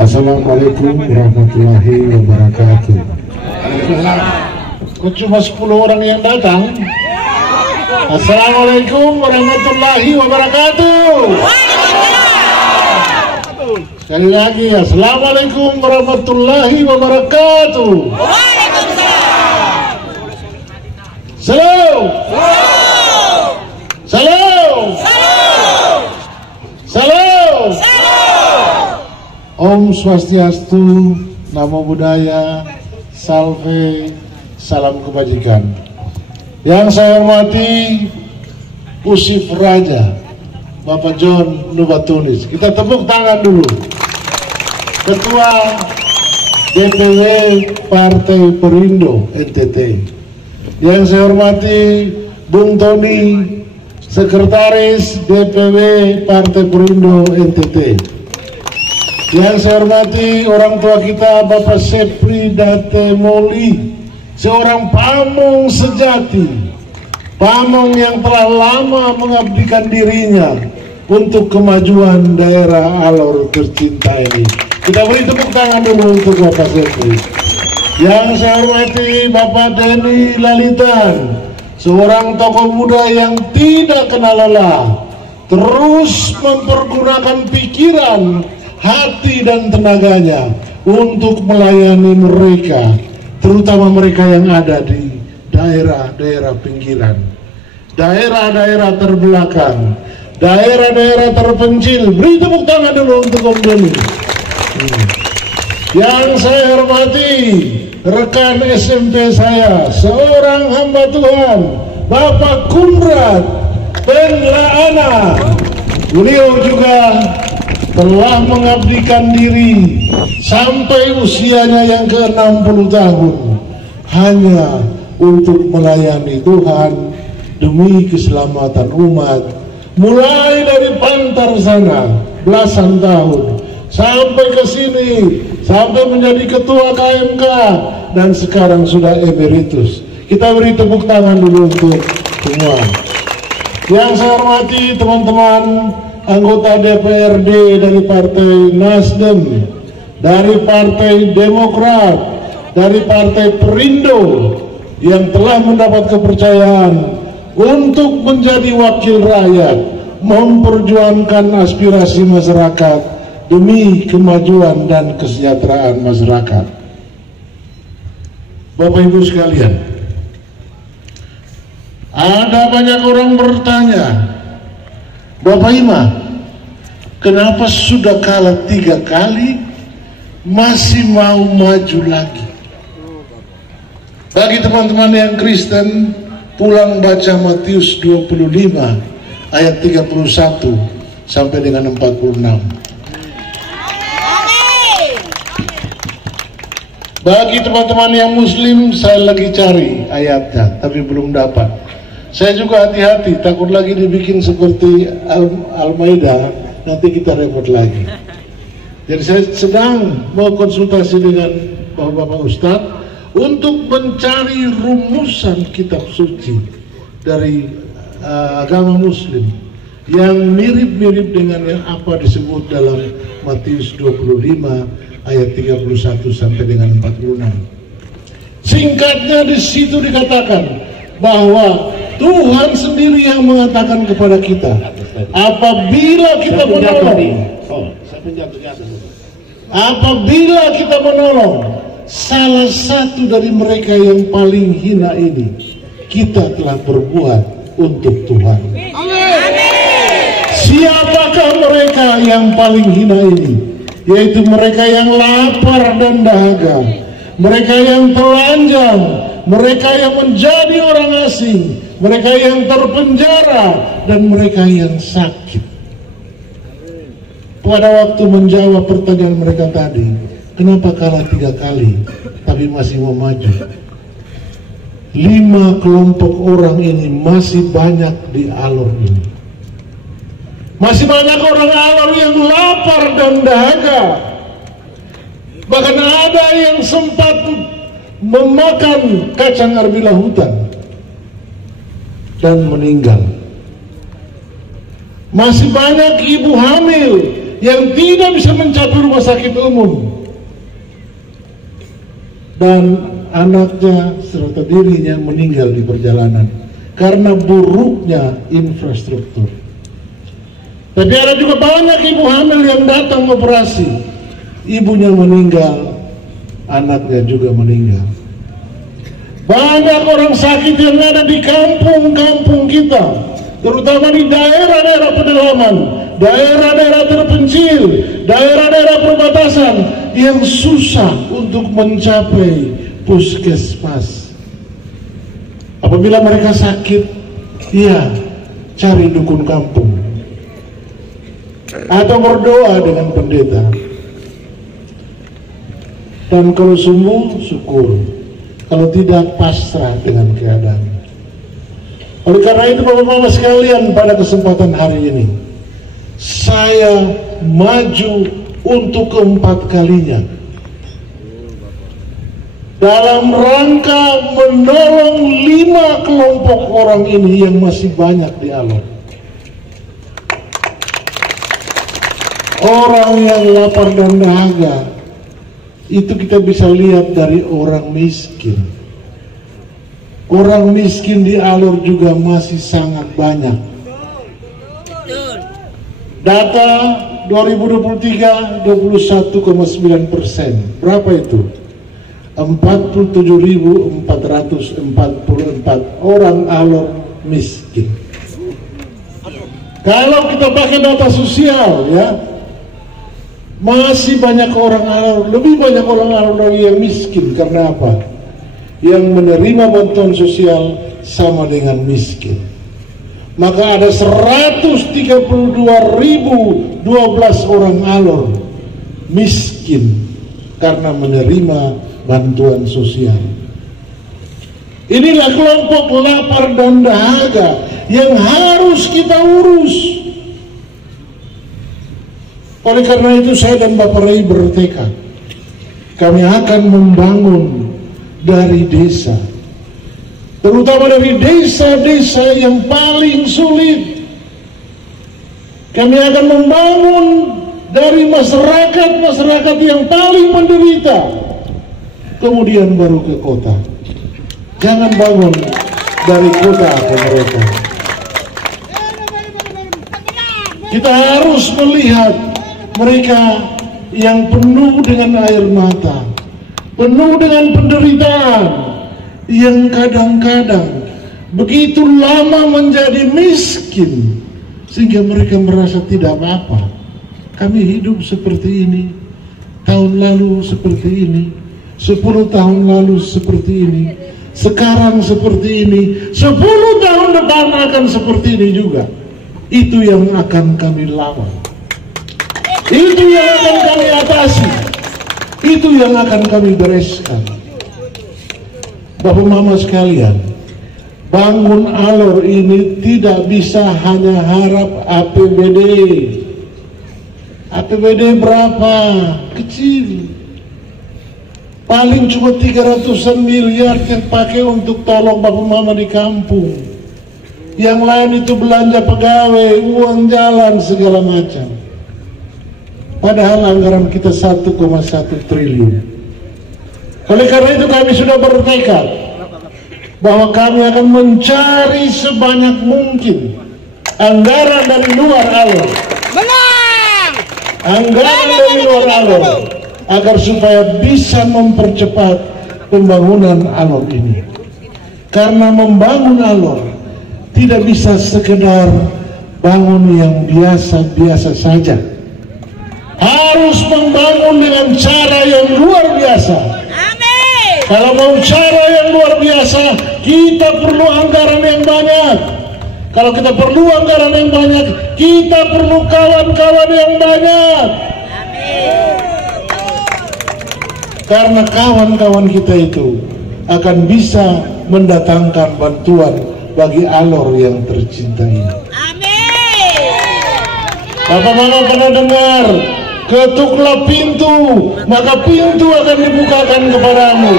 Assalamualaikum warahmatullahi wabarakatuh. Kok cuma 10 orang yang datang? Assalamualaikum warahmatullahi wabarakatuh. Sekali lagi, assalamualaikum warahmatullahi wabarakatuh. Salam. Salam. Salam. Om Swastiastu, Namo Buddhaya, Salve, salam kebajikan. Yang saya hormati Usif Raja, Bapak John Nubatunis. Kita tepuk tangan dulu. Ketua DPW Partai Perindo NTT. Yang saya hormati Bung Tony, Sekretaris DPW Partai Perindo NTT. Yang saya hormati orang tua kita Bapak Sepri Date Moli, seorang pamong sejati, pamong yang telah lama mengabdikan dirinya untuk kemajuan daerah Alor tercinta ini. Kita beri tepuk tangan dulu untuk Bapak Sepri. Yang saya hormati Bapak Denny Lalitan, seorang tokoh muda yang tidak kenal lelah, terus mempergunakan pikiran, hati dan tenaganya untuk melayani mereka, terutama mereka yang ada di daerah-daerah pinggiran, daerah-daerah terbelakang, daerah-daerah terpencil. Beri tepuk tangan dulu untuk Om Denny. Yang saya hormati rekan SMP saya, seorang hamba Tuhan, Bapak Kumrat Penlaana. Beliau juga telah mengabdikan diri sampai usianya yang ke-60 tahun hanya untuk melayani Tuhan demi keselamatan umat, mulai dari Pantar sana belasan tahun sampai ke sini, sampai menjadi ketua KMK dan sekarang sudah emeritus. Kita beri tepuk tangan dulu untuk semua. Yang saya hormati teman-teman anggota DPRD dari Partai Nasdem, dari Partai Demokrat, dari Partai Perindo yang telah mendapat kepercayaan untuk menjadi wakil rakyat, memperjuangkan aspirasi masyarakat demi kemajuan dan kesejahteraan masyarakat. Bapak Ibu sekalian, ada banyak orang bertanya, Bapak Ima, kenapa sudah kalah 3 kali masih mau maju lagi? Bagi teman-teman yang Kristen, pulang baca Matius 25 ayat 31 sampai dengan 46. Bagi teman-teman yang Muslim, saya lagi cari ayatnya tapi belum dapat. Saya juga hati-hati, takut lagi dibikin seperti Al-Maidah, nanti kita repot lagi. Jadi saya sedang mau konsultasi dengan Bapak-Bapak Ustadz untuk mencari rumusan kitab suci dari agama Muslim yang mirip-mirip dengan yang apa disebut dalam Matius 25 ayat 31 sampai dengan 46. Singkatnya di situ dikatakan bahwa Tuhan sendiri yang mengatakan kepada kita, apabila kita menolong salah satu dari mereka yang paling hina ini, kita telah berbuat untuk Tuhan. Siapakah mereka yang paling hina ini? Yaitu mereka yang lapar dan dahaga, mereka yang telanjang, mereka yang menjadi orang asing, mereka yang terpenjara, dan mereka yang sakit. Pada waktu menjawab pertanyaan mereka tadi, kenapa kalah 3 kali tapi masih mau maju? 5 kelompok orang ini masih banyak di Alor ini. Masih banyak orang Alor yang lapar dan dahaga. Bahkan ada yang sempat memakan kacang arbila hutan. dan meninggal. Masih banyak ibu hamil yang tidak bisa mencapai rumah sakit umum, dan anaknya serta dirinya meninggal di perjalanan karena buruknya infrastruktur. Tapi ada juga banyak ibu hamil yang datang operasi, ibunya meninggal, anaknya juga meninggal. Banyak orang sakit yang ada di kampung-kampung kita, terutama di daerah-daerah pedalaman, daerah-daerah terpencil, daerah-daerah perbatasan yang susah untuk mencapai puskesmas. Apabila mereka sakit, ya cari dukun kampung atau berdoa dengan pendeta. Dan kalau sembuh, syukur. Kalau tidak, pasrah dengan keadaan. Oleh karena itu, Bapak-Bapak sekalian, pada kesempatan hari ini saya maju untuk keempat kalinya dalam rangka menolong 5 kelompok orang ini yang masih banyak di Alor. Orang yang lapar dan dahaga itu kita bisa lihat dari orang miskin. Orang miskin di Alor juga masih sangat banyak. Data 2023 21,9%. Berapa itu? 47.444 orang Alor miskin. Kalau kita pakai data sosial, ya, masih banyak orang Alor, lebih banyak orang Alor yang miskin. Karena apa? Yang menerima bantuan sosial sama dengan miskin. Maka ada 132.012 orang Alor miskin karena menerima bantuan sosial. Inilah kelompok lapar dan dahaga yang harus kita urus. Oleh karena itu saya dan Bapak Rai bertekad, kami akan membangun dari desa, terutama dari desa-desa yang paling sulit. Kami akan membangun dari masyarakat yang paling menderita, kemudian baru ke kota. Jangan bangun dari kota ke mereka. Kita harus melihat mereka yang penuh dengan air mata, penuh dengan penderitaan, yang kadang-kadang begitu lama menjadi miskin sehingga mereka merasa tidak apa-apa. Kami hidup seperti ini, tahun lalu seperti ini, 10 tahun lalu seperti ini, sekarang seperti ini, 10 tahun depan akan seperti ini juga. Itu yang akan kami lawan, itu yang akan kami atasi, itu yang akan kami bereskan. Bapak Mama sekalian, bangun Alor ini tidak bisa hanya harap APBD. APBD berapa? Kecil. Paling cuma 300-an miliar yang pakai untuk tolong Bapak Mama di kampung. Yang lain itu belanja pegawai, uang jalan, segala macam. Padahal anggaran kita 1,1 triliun. Oleh karena itu kami sudah bertekad bahwa kami akan mencari sebanyak mungkin anggaran dari luar Alor. Anggaran dari luar Alor agar supaya bisa mempercepat pembangunan Alor ini. Karena membangun Alor tidak bisa sekedar bangun yang biasa-biasa saja. Harus membangun dengan cara yang luar biasa. Amin. Kalau mau cara yang luar biasa, kita perlu anggaran yang banyak. Kalau kita perlu anggaran yang banyak, kita perlu kawan-kawan yang banyak. Amin. Karena kawan-kawan kita itu akan bisa mendatangkan bantuan bagi Alor yang tercinta ini. Amin. Bapak Mama pernah dengar, ketuklah pintu, maka pintu akan dibukakan kepadamu.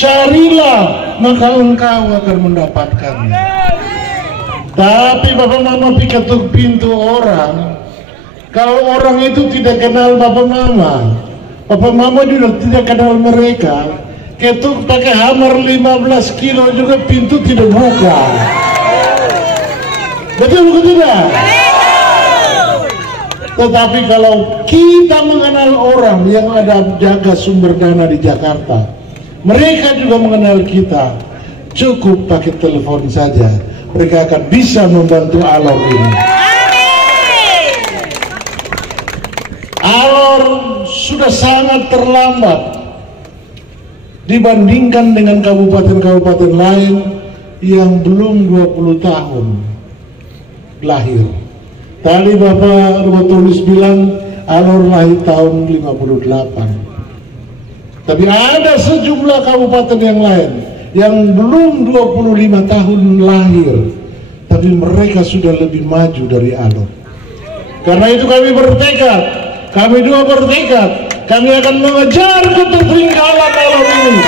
carilah maka engkau akan mendapatkannya. Tapi Bapak Mama ketuk pintu orang, kalau orang itu tidak kenal Bapak Mama juga tidak kenal mereka, ketuk pakai hammer 15 kilo juga pintu tidak buka. Betul bukan tidak? Tetapi kalau kita mengenal orang yang ada jaga sumber dana di Jakarta, mereka juga mengenal kita, cukup pakai telepon saja, mereka akan bisa membantu Alor ini. Alor sudah sangat terlambat dibandingkan dengan kabupaten-kabupaten lain yang belum 20 tahun lahir. Tadi Bapak tulis bilang Alor lahir tahun 58. Tapi ada sejumlah kabupaten yang lain yang belum 25 tahun lahir, tapi mereka sudah lebih maju dari Alor. Karena itu kami bertekad, kami dua bertekad, kami akan mengejar ketertinggalan Alor ini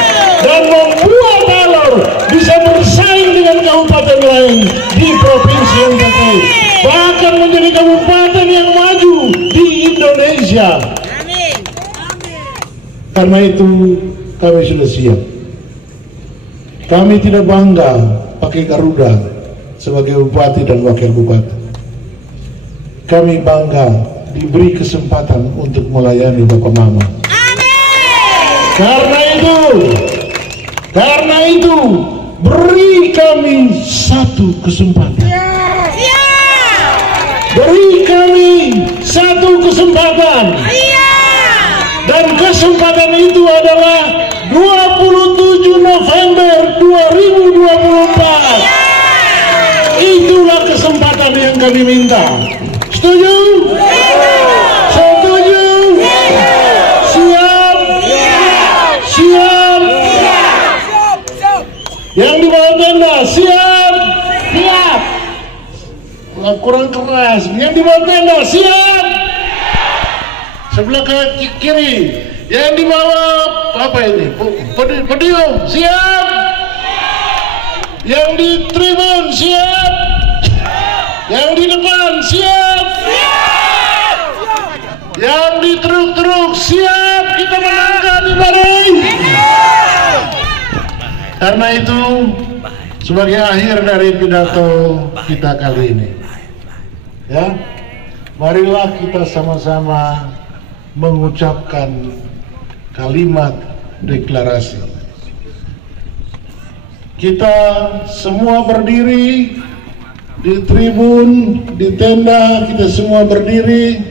dan membuat Alor bisa bersaing dengan kabupaten lain di provinsi yang terkait, bahkan menjadi kabupaten yang maju di Indonesia. Karena itu kami sudah siap. Kami tidak bangga pakai Garuda sebagai bupati dan wakil bupati. Kami bangga diberi kesempatan untuk melayani Bapak Mama. Karena itu beri kami satu kesempatan. Beri kami satu kesempatan. Dan kesempatan itu adalah 27 November 2024. Itulah kesempatan yang kami minta. Setuju? Setuju? Siap? Siap? Yang di bawah tenda siap? Siap. Kurang keras. Yang di bawah tenda siap? Sebelah ke kiri, yang di bawah apa ini? Podium siap? Yang di tribun siap? Yang di depan siap? Yang di truk-truk siap? Kita menangkan ibadah. Karena itu sebagai akhir dari pidato kita kali ini, ya, marilah kita sama-sama mengucapkan kalimat deklarasi. Kita semua berdiri di tribun, di tenda, kita semua berdiri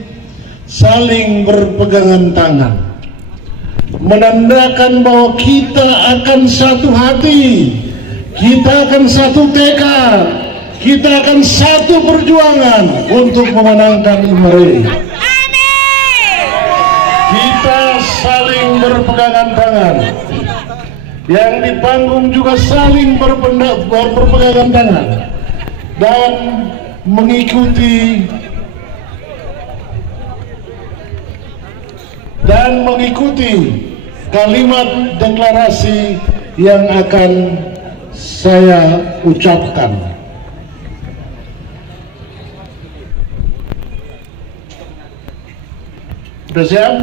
saling berpegangan tangan, menandakan bahwa kita akan satu hati, kita akan satu tekad, kita akan satu perjuangan untuk memenangkan Imre. Kita saling berpegangan tangan, yang di panggung juga saling berpegangan tangan dan mengikuti kalimat deklarasi yang akan saya ucapkan. Sudah siap?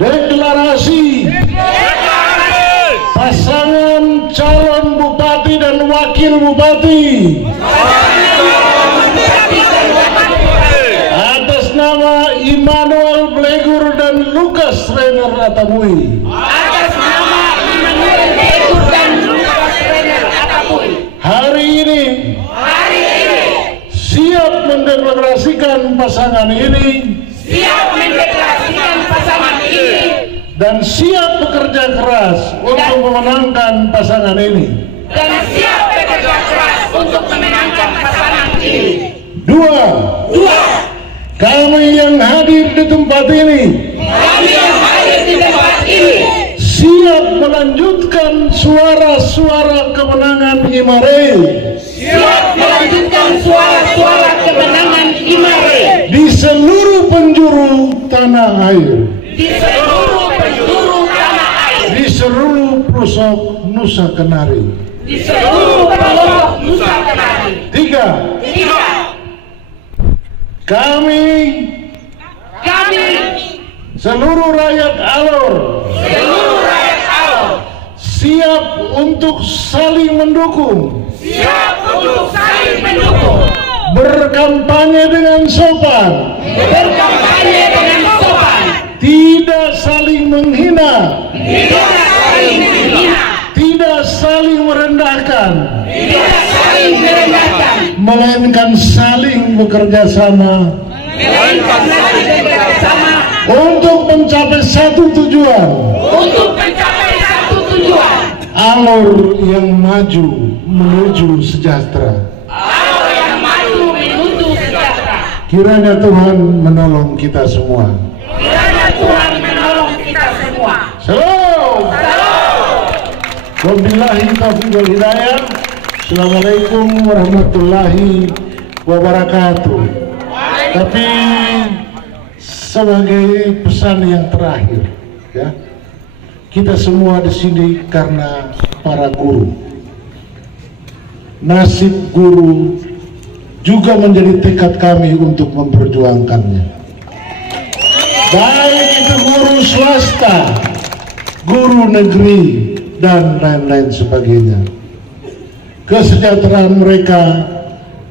Deklarasi pasangan calon bupati dan wakil bupati atas nama Immanuel Blegur dan Lukas Renner Atamui. Hari ini siap mendeklarasikan pasangan ini, dan siap bekerja keras untuk memenangkan pasangan ini. Dua, kami yang hadir di tempat ini, siap melanjutkan suara-suara kemenangan Imre. Di seluruh penjuru tanah air. pelosok Nusa Kenari. Di seluruh pelosok Nusa Kenari. 3. Kami seluruh rakyat Alor siap untuk saling mendukung. Berkampanye dengan sopan. Tidak saling menghina. Tidak saling merendahkan. Melainkan saling bekerja sama. Untuk mencapai satu tujuan. Alor yang maju menuju sejahtera. Kiranya Tuhan menolong kita semua. Salam. Wabillahi taufiq wal hidayah. Assalamualaikum warahmatullahi wabarakatuh. Tapi sebagai pesan yang terakhir, ya, kita semua di sini karena para guru. Nasib guru juga menjadi tekad kami untuk memperjuangkannya. Baik itu guru swasta, guru negeri, dan lain-lain sebagainya. Kesejahteraan mereka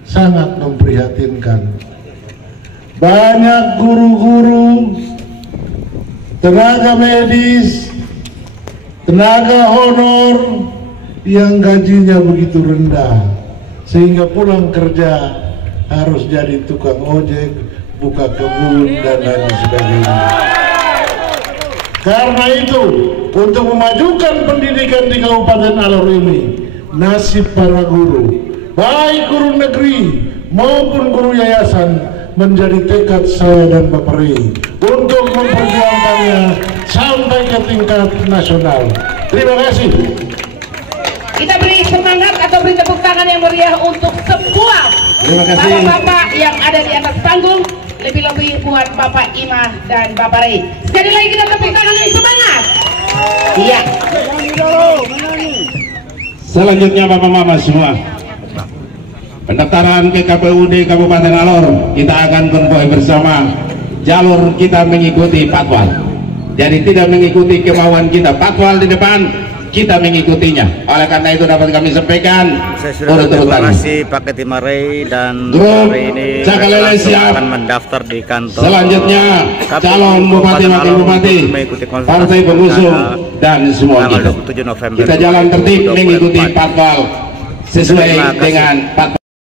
sangat memprihatinkan. Banyak guru-guru, tenaga medis, tenaga honor yang gajinya begitu rendah, sehingga pulang kerja harus jadi tukang ojek, buka kebun, dan lain sebagainya. Karena itu, untuk memajukan pendidikan di Kabupaten Alor ini, nasib para guru, baik guru negeri maupun guru yayasan, menjadi tekad saya dan Bapak Rey untuk memperjuangkannya sampai ke tingkat nasional. Terima kasih. Kita beri semangat atau beri tepuk tangan yang meriah untuk semua bapak-bapak yang ada di atas panggung, lebih-lebih buat Bapak Imah dan Bapak Rey. Sekali lagi kita tepuk tangan ini semangat. Iya. Selanjutnya Bapak Mama semua, pendaftaran ke KPUD Kabupaten Alor kita akan konvoy bersama. Jalur kita mengikuti patwal, jadi tidak mengikuti kemauan kita. Patwal di depan, kita mengikutinya. Oleh karena itu dapat kami sampaikan urut-urutan. Pak Timare dan grup hari ini Cakalele siap akan mendaftar di kantor. Selanjutnya calon bupati, wakil bupati, partai pengusung, dan semua kita. Kita jalan tertib mengikuti patwal sesuai dengan patwal.